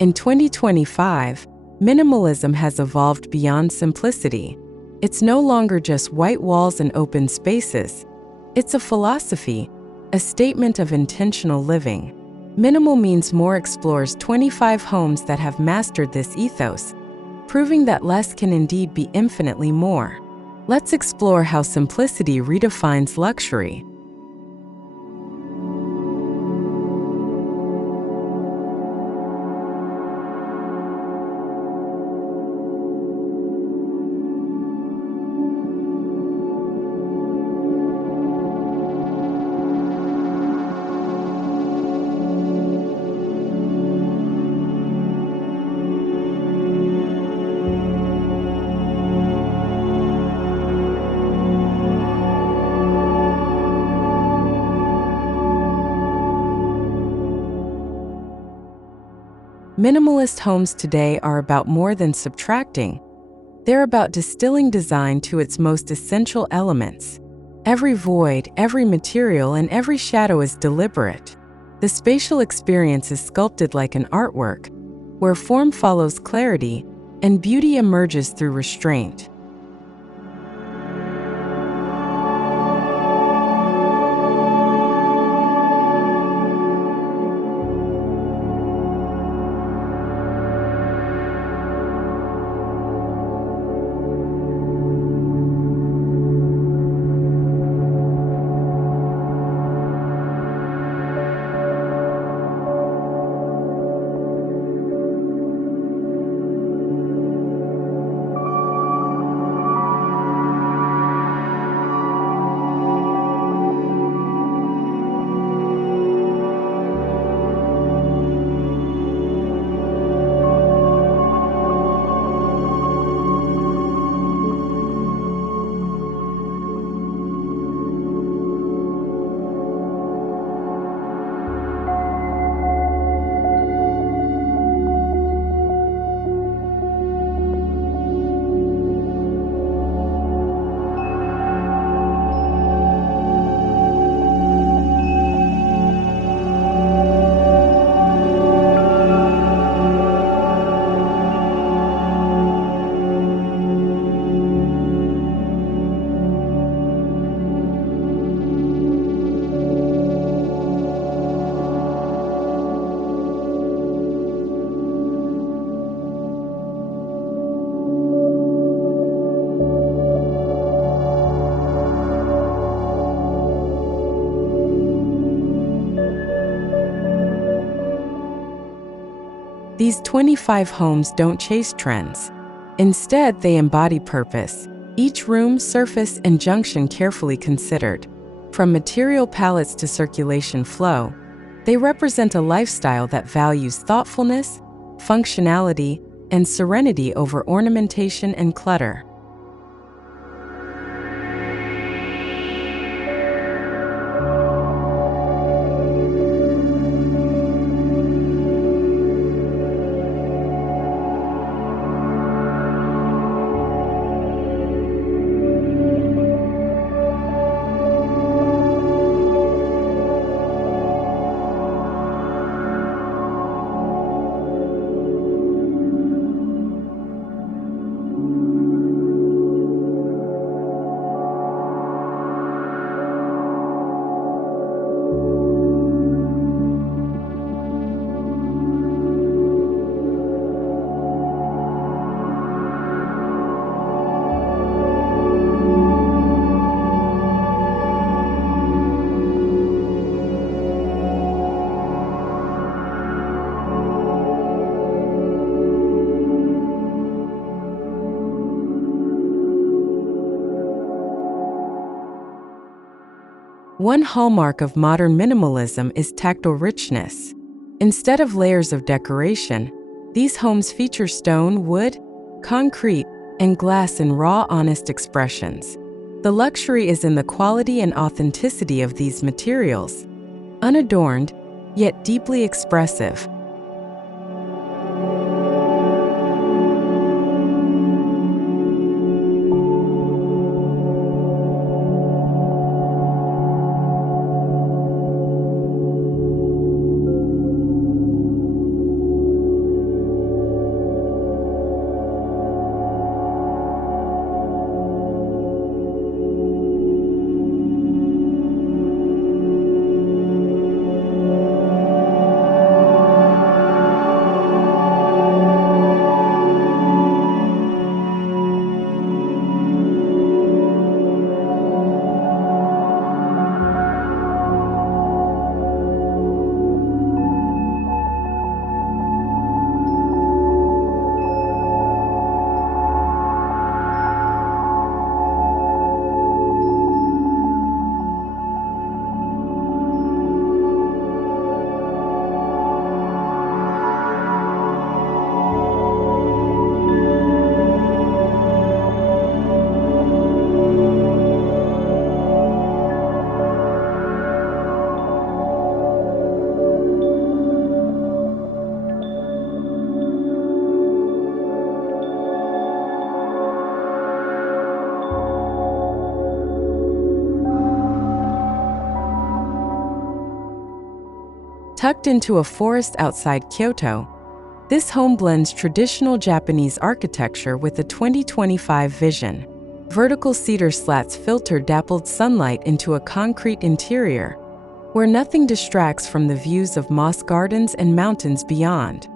In 2025, minimalism has evolved beyond simplicity. It's no longer just white walls and open spaces. It's a philosophy, a statement of intentional living. Minimal Means More explores 25 homes that have mastered this ethos, proving that less can indeed be infinitely more. Let's explore how simplicity redefines luxury. Minimalist homes today are about more than subtracting. They're about distilling design to its most essential elements. Every void, every material, and every shadow is deliberate. The spatial experience is sculpted like an artwork, where form follows clarity and beauty emerges through restraint. These 25 homes don't chase trends. Instead, they embody purpose, each room, surface, and junction carefully considered. From material palettes to circulation flow, they represent a lifestyle that values thoughtfulness, functionality, and serenity over ornamentation and clutter. One hallmark of modern minimalism is tactile richness. Instead of layers of decoration, these homes feature stone, wood, concrete, and glass in raw, honest expressions. The luxury is in the quality and authenticity of these materials, unadorned, yet deeply expressive. Tucked into a forest outside Kyoto, this home blends traditional Japanese architecture with a 2025 vision. Vertical cedar slats filter dappled sunlight into a concrete interior, where nothing distracts from the views of moss gardens and mountains beyond.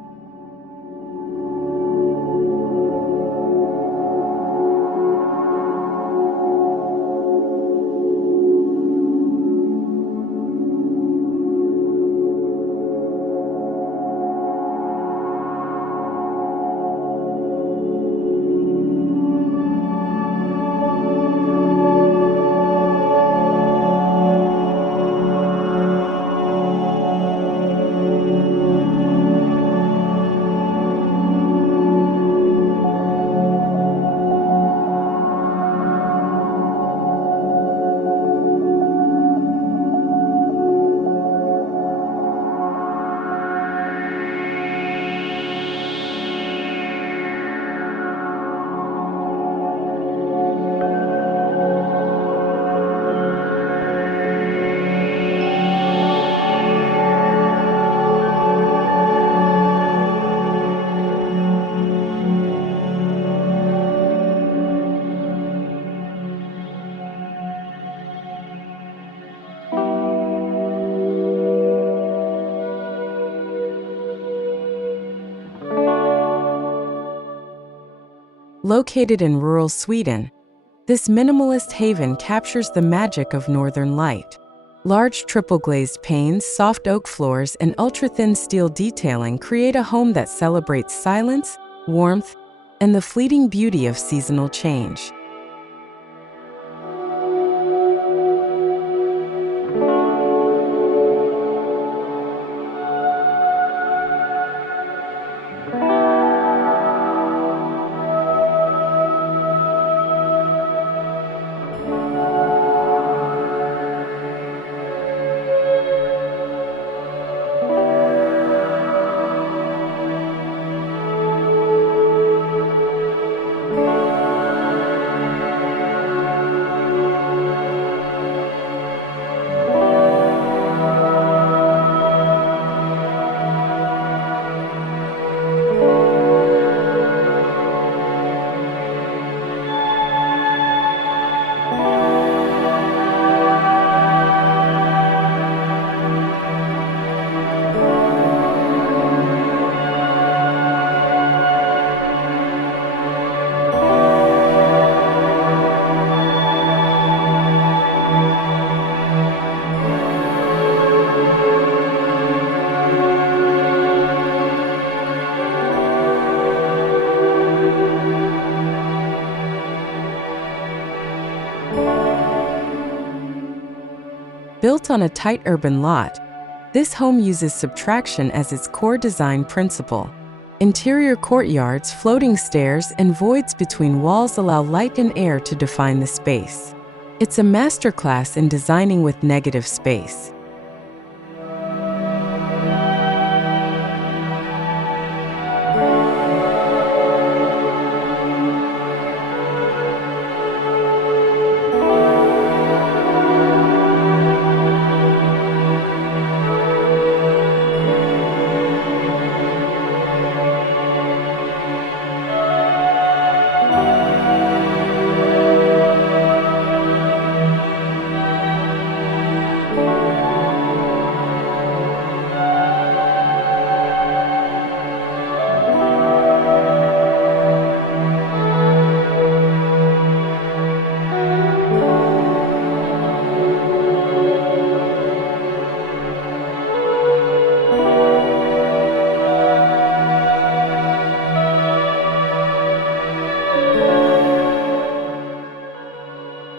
Located in rural Sweden, this minimalist haven captures the magic of northern light. Large triple-glazed panes, soft oak floors, and ultra-thin steel detailing create a home that celebrates silence, warmth, and the fleeting beauty of seasonal change. Built on a tight urban lot, this home uses subtraction as its core design principle. Interior courtyards, floating stairs, and voids between walls allow light and air to define the space. It's a masterclass in designing with negative space.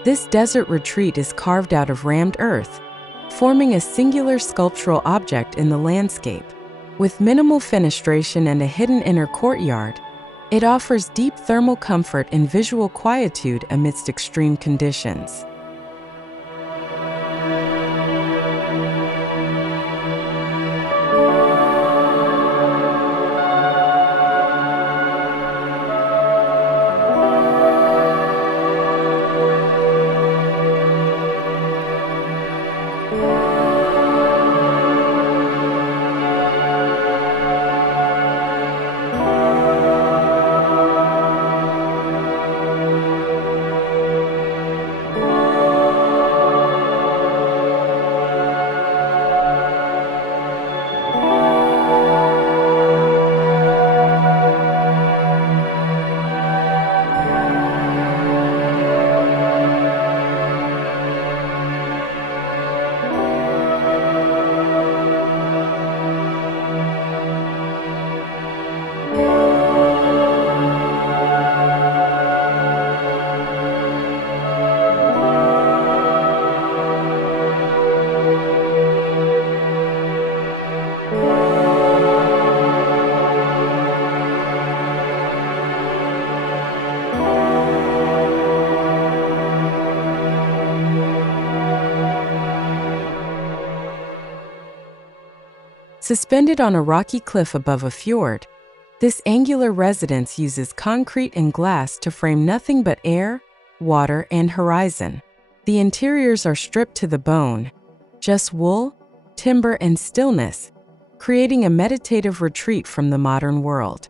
This desert retreat is carved out of rammed earth, forming a singular sculptural object in the landscape. With minimal fenestration and a hidden inner courtyard, it offers deep thermal comfort and visual quietude amidst extreme conditions. Suspended on a rocky cliff above a fjord, this angular residence uses concrete and glass to frame nothing but air, water, and horizon. The interiors are stripped to the bone, just wool, timber, and stillness, creating a meditative retreat from the modern world.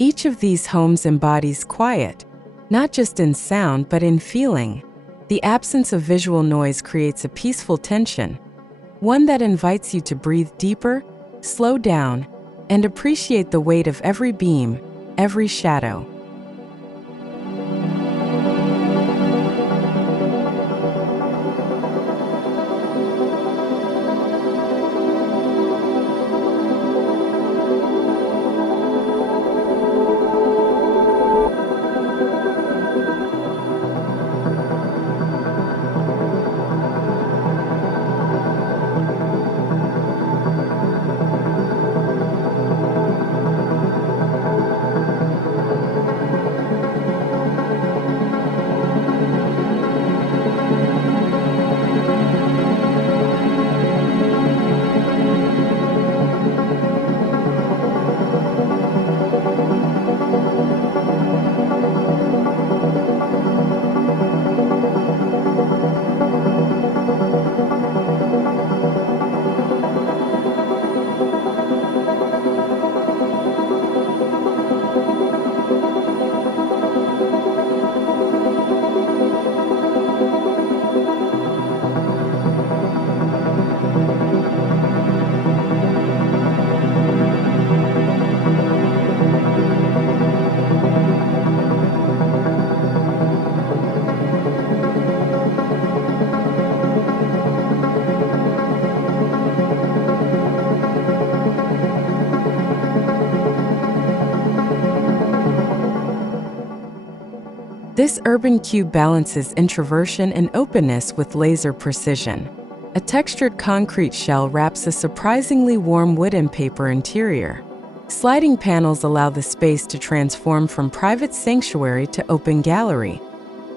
Each of these homes embodies quiet, not just in sound but in feeling. The absence of visual noise creates a peaceful tension, one that invites you to breathe deeper, slow down, and appreciate the weight of every beam, every shadow. This urban cube balances introversion and openness with laser precision. A textured concrete shell wraps a surprisingly warm wood and paper interior. Sliding panels allow the space to transform from private sanctuary to open gallery,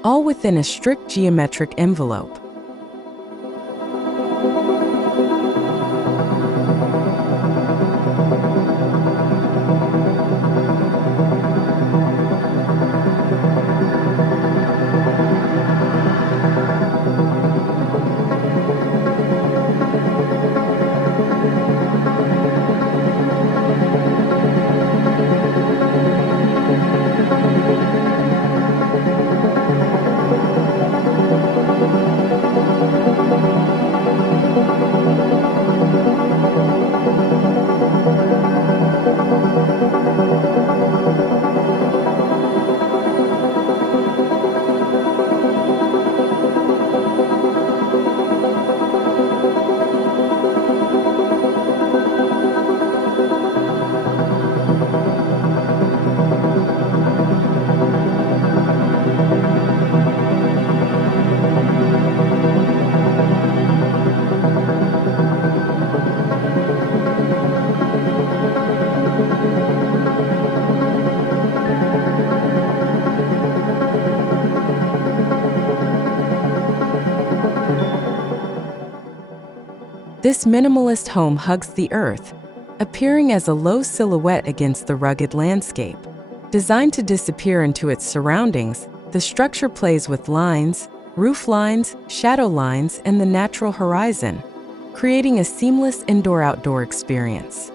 all within a strict geometric envelope. This minimalist home hugs the earth, appearing as a low silhouette against the rugged landscape. Designed to disappear into its surroundings, the structure plays with lines, roof lines, shadow lines, and the natural horizon, creating a seamless indoor-outdoor experience.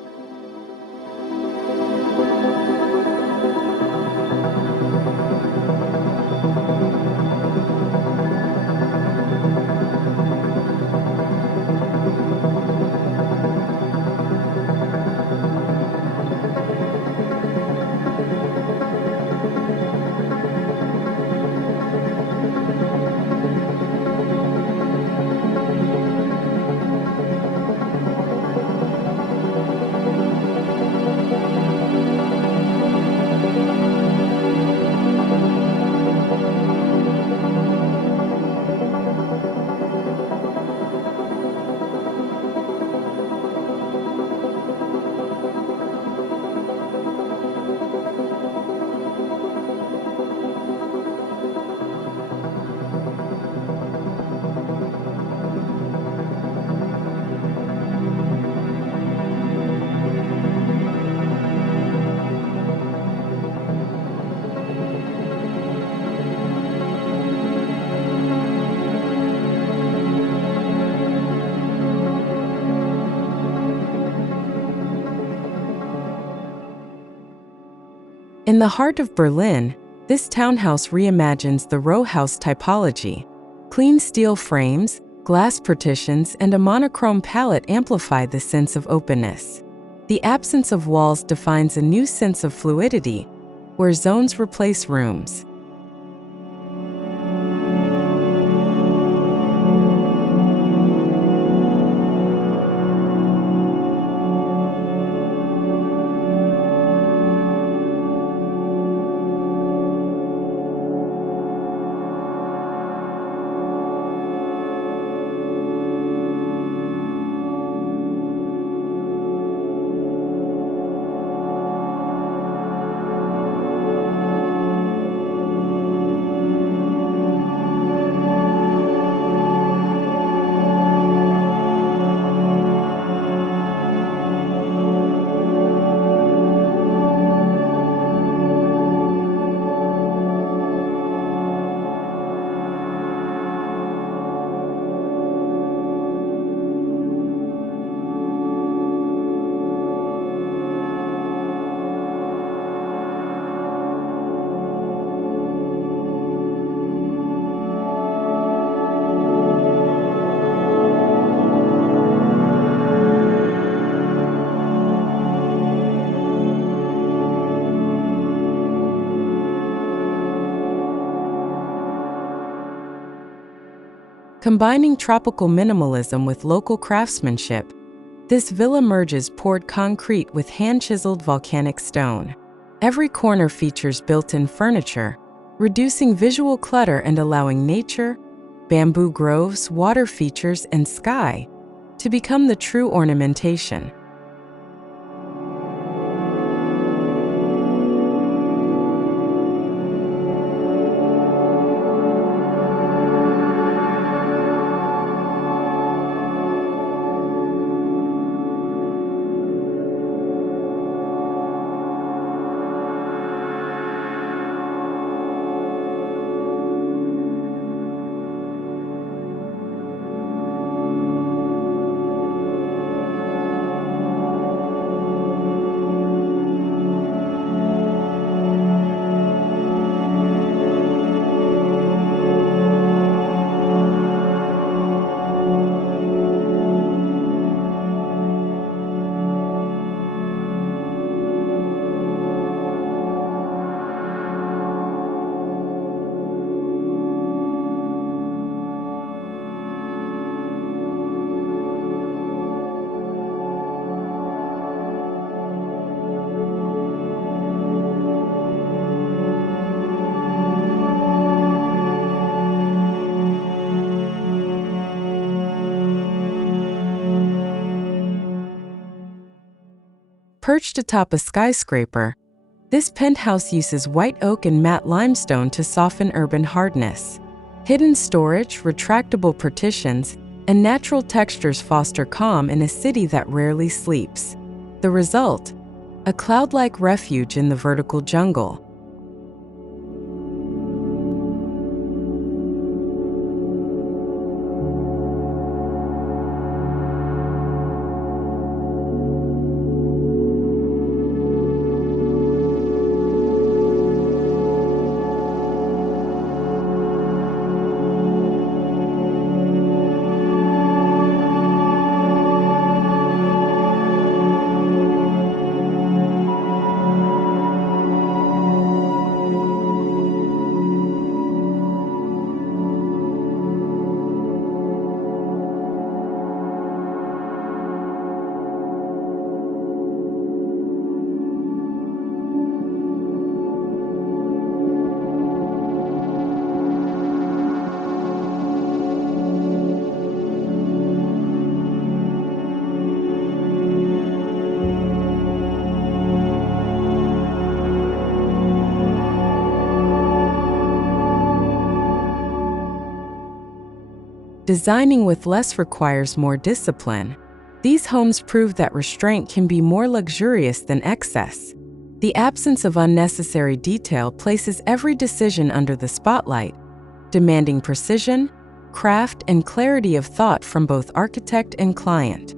In the heart of Berlin, this townhouse reimagines the row house typology. Clean steel frames, glass partitions, and a monochrome palette amplify the sense of openness. The absence of walls defines a new sense of fluidity, where zones replace rooms. Combining tropical minimalism with local craftsmanship, this villa merges poured concrete with hand-chiseled volcanic stone. Every corner features built-in furniture, reducing visual clutter and allowing nature, bamboo groves, water features, and sky to become the true ornamentation. Perched atop a skyscraper, this penthouse uses white oak and matte limestone to soften urban hardness. Hidden storage, retractable partitions, and natural textures foster calm in a city that rarely sleeps. The result? A cloud-like refuge in the vertical jungle. Designing with less requires more discipline. These homes prove that restraint can be more luxurious than excess. The absence of unnecessary detail places every decision under the spotlight, demanding precision, craft, and clarity of thought from both architect and client.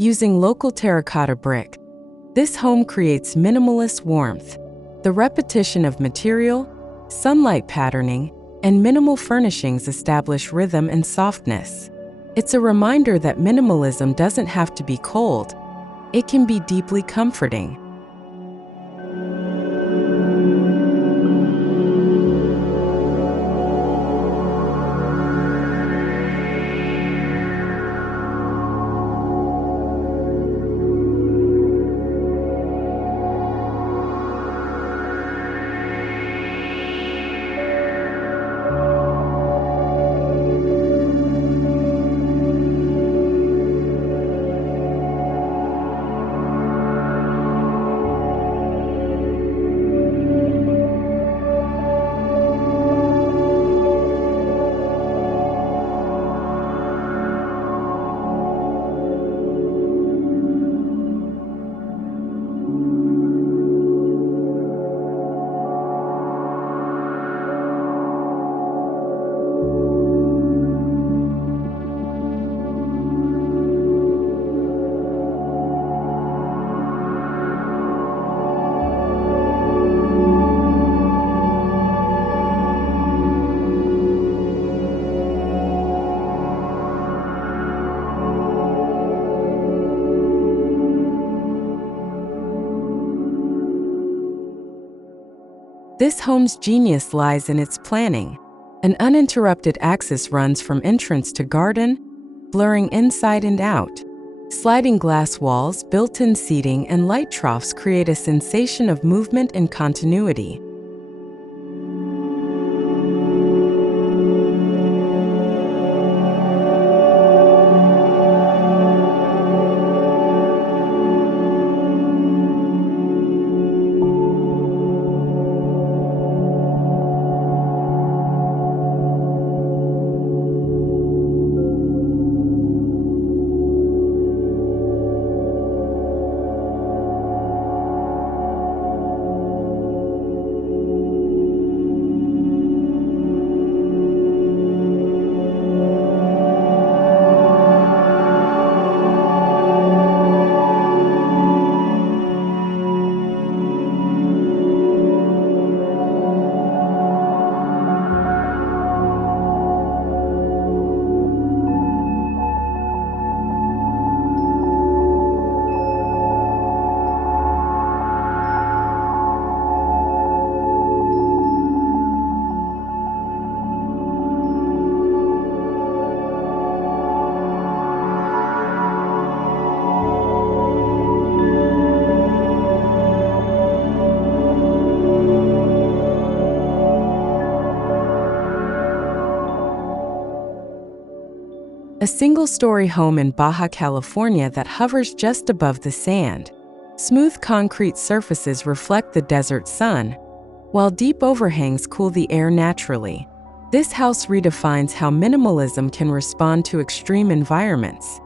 Using local terracotta brick, this home creates minimalist warmth. The repetition of material, sunlight patterning, and minimal furnishings establish rhythm and softness. It's a reminder that minimalism doesn't have to be cold. It can be deeply comforting. This home's genius lies in its planning. An uninterrupted axis runs from entrance to garden, blurring inside and out. Sliding glass walls, built-in seating, and light troughs create a sensation of movement and continuity. a single-story home in Baja California that hovers just above the sand. Smooth concrete surfaces reflect the desert sun, while deep overhangs cool the air naturally. This house redefines how minimalism can respond to extreme environments.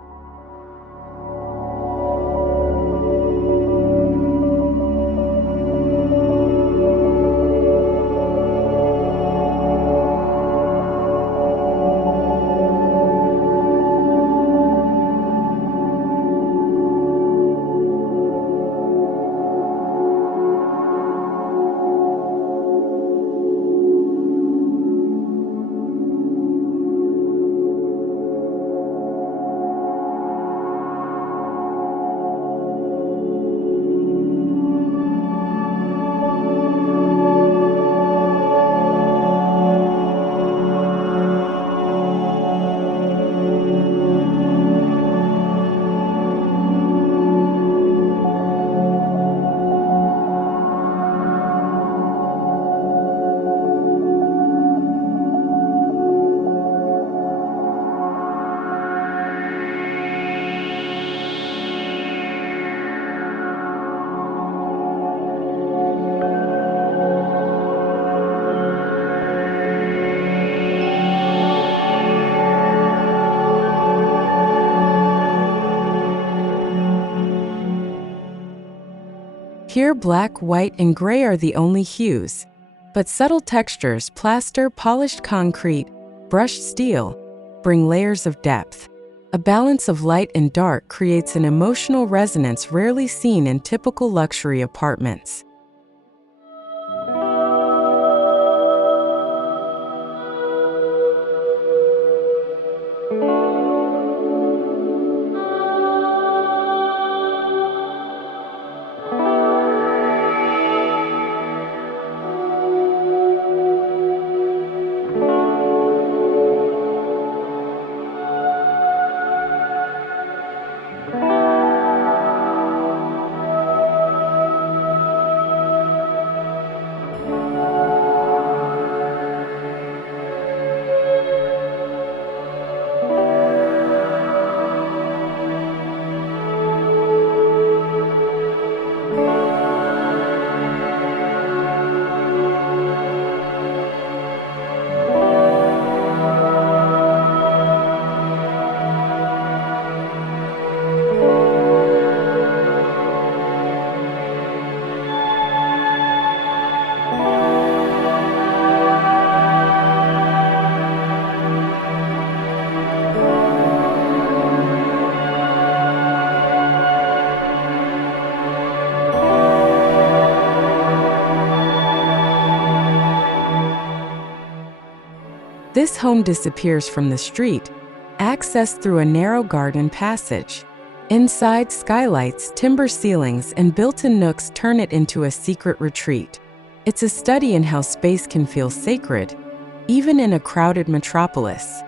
Here, black, white, and gray are the only hues, but subtle textures, plaster, polished concrete, brushed steel, bring layers of depth. A balance of light and dark creates an emotional resonance rarely seen in typical luxury apartments. This home disappears from the street, accessed through a narrow garden passage. Inside, skylights, timber ceilings, and built-in nooks turn it into a secret retreat. It's a study in how space can feel sacred, even in a crowded metropolis.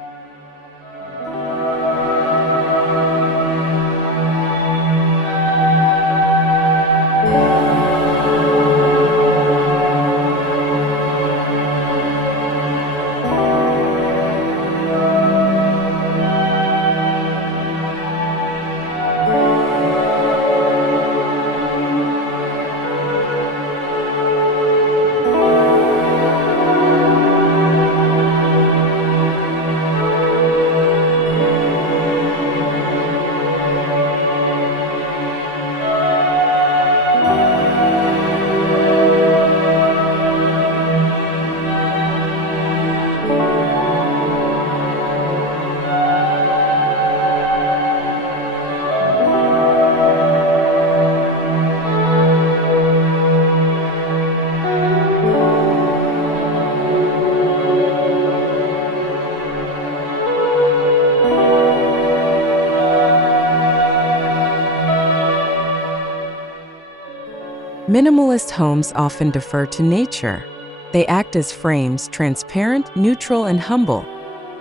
Minimalist homes often defer to nature. They act as frames, transparent, neutral, and humble,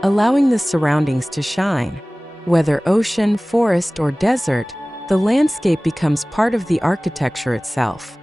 allowing the surroundings to shine. Whether ocean, forest, or desert, the landscape becomes part of the architecture itself.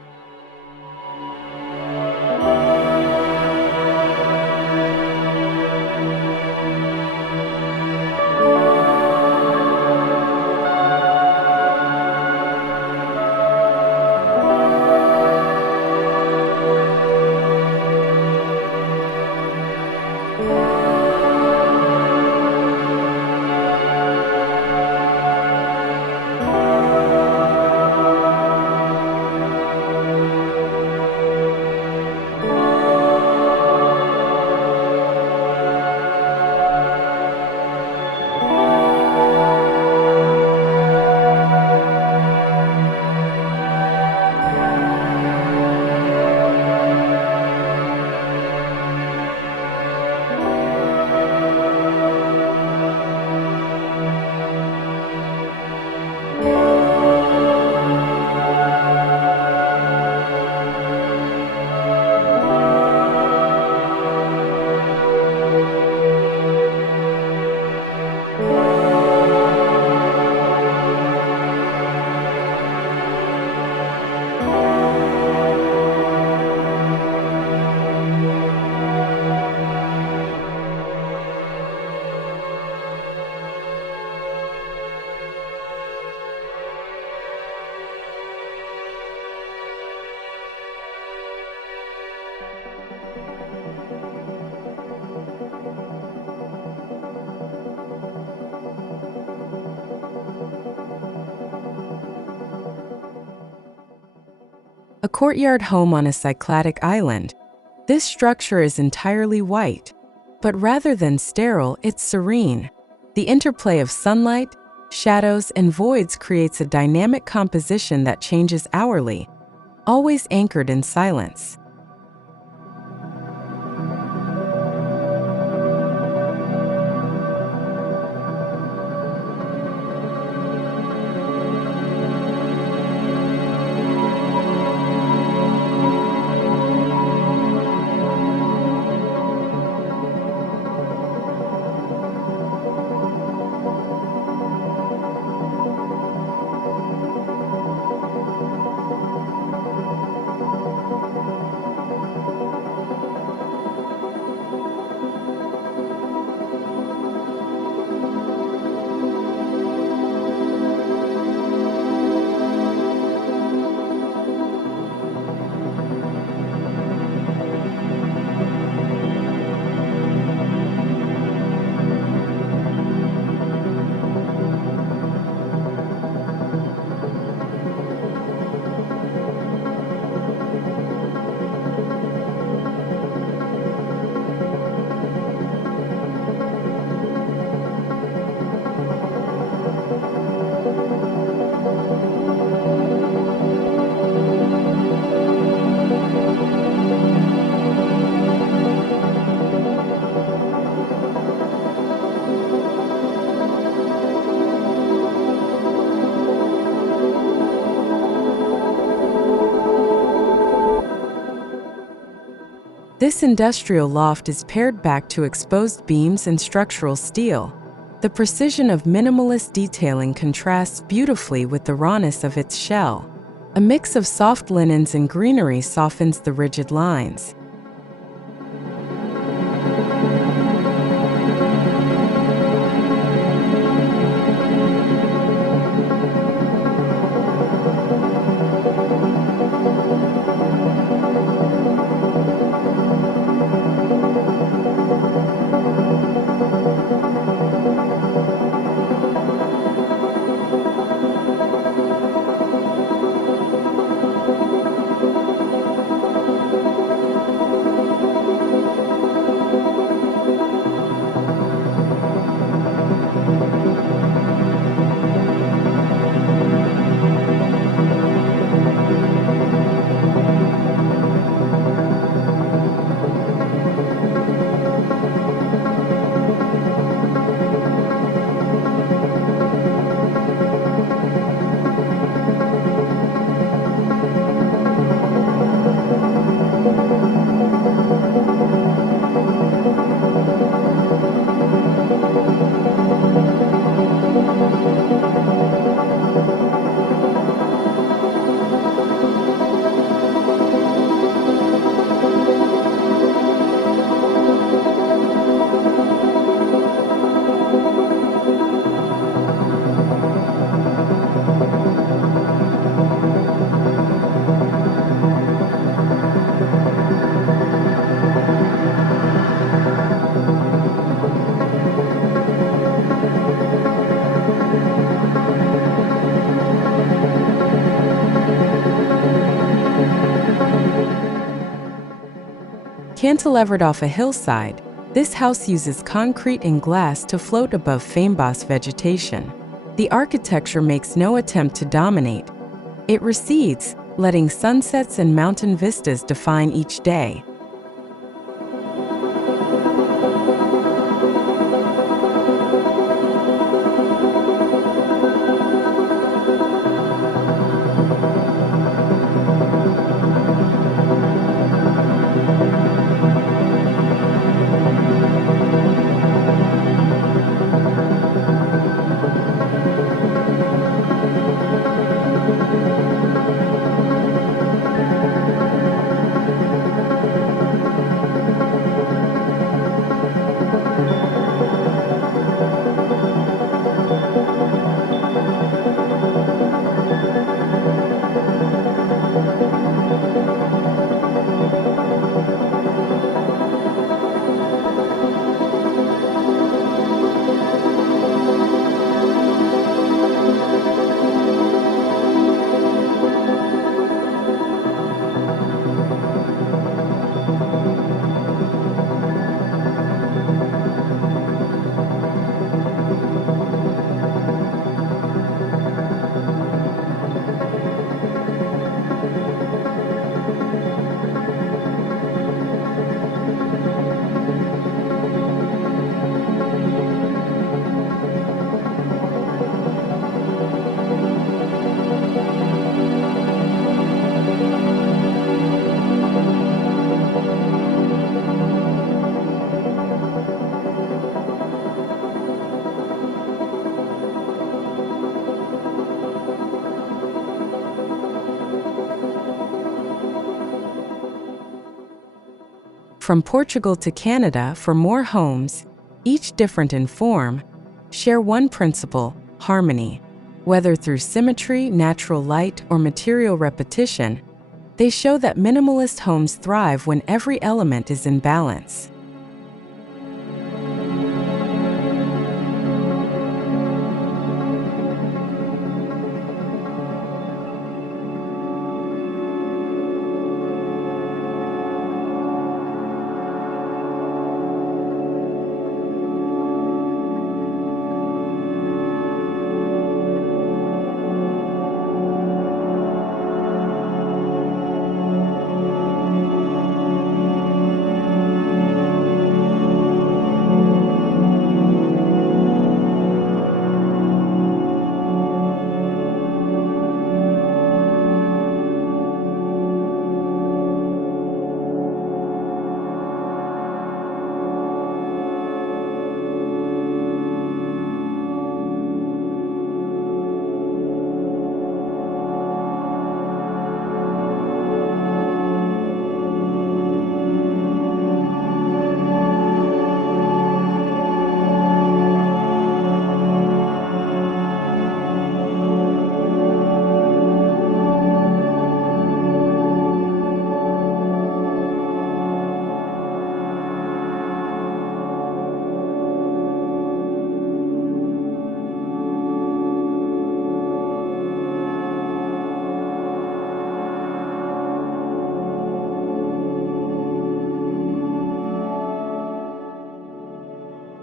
a courtyard home on a Cycladic island. This structure is entirely white, but rather than sterile, it's serene. The interplay of sunlight, shadows, and voids creates a dynamic composition that changes hourly, always anchored in silence. This industrial loft is pared back to exposed beams and structural steel. The precision of minimalist detailing contrasts beautifully with the rawness of its shell. A mix of soft linens and greenery softens the rigid lines. Cantilevered off a hillside, this house uses concrete and glass to float above fambos vegetation. The architecture makes no attempt to dominate. It recedes, letting sunsets and mountain vistas define each day. From Portugal to Canada for more homes, each different in form, share one principle: harmony. Whether through symmetry, natural light, or material repetition, they show that minimalist homes thrive when every element is in balance.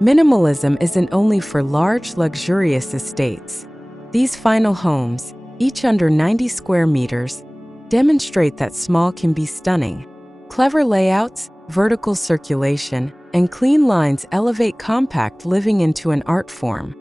Minimalism isn't only for large, luxurious estates. These final homes, each under 90 square meters, demonstrate that small can be stunning. Clever layouts, vertical circulation, and clean lines elevate compact living into an art form.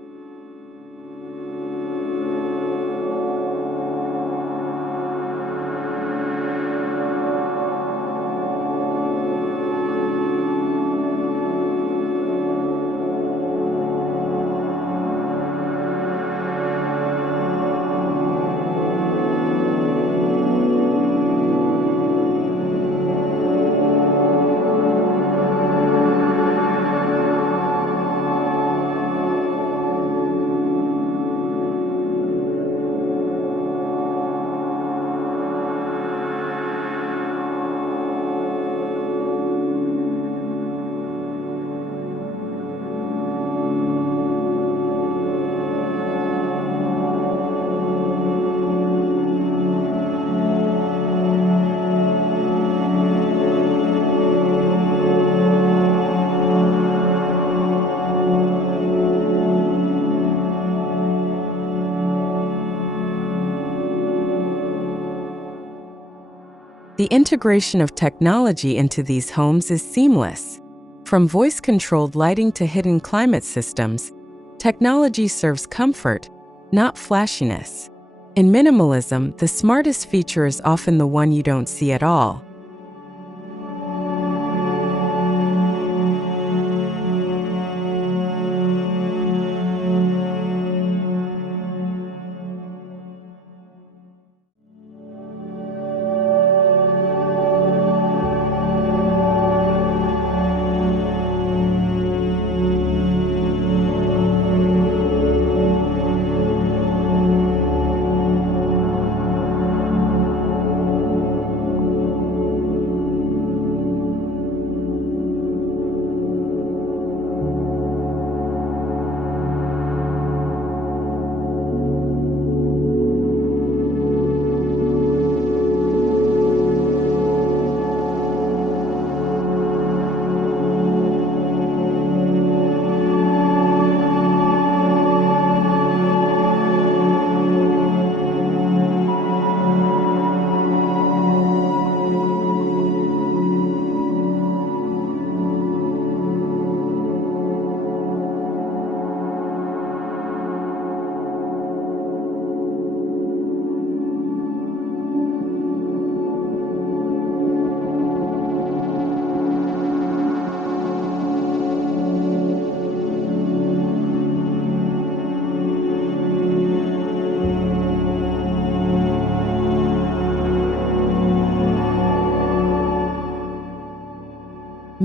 The integration of technology into these homes is seamless. From voice-controlled lighting to hidden climate systems, technology serves comfort, not flashiness. In minimalism, the smartest feature is often the one you don't see at all.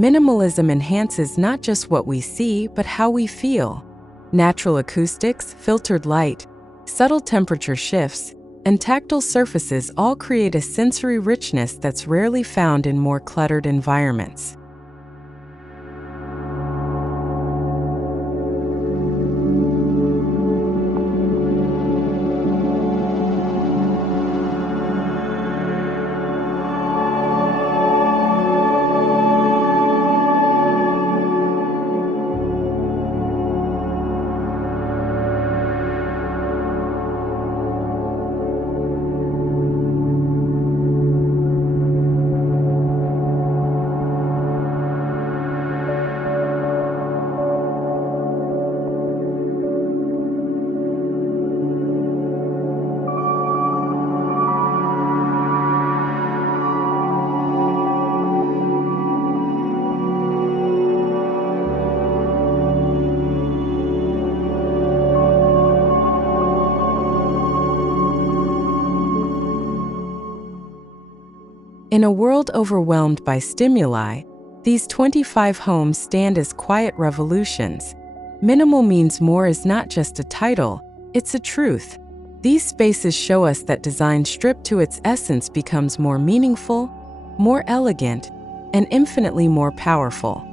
Minimalism enhances not just what we see, but how we feel. Natural acoustics, filtered light, subtle temperature shifts, and tactile surfaces all create a sensory richness that's rarely found in more cluttered environments. In a world overwhelmed by stimuli, these 25 homes stand as quiet revolutions. Minimal means more is not just a title, it's a truth. These spaces show us that design stripped to its essence becomes more meaningful, more elegant, and infinitely more powerful.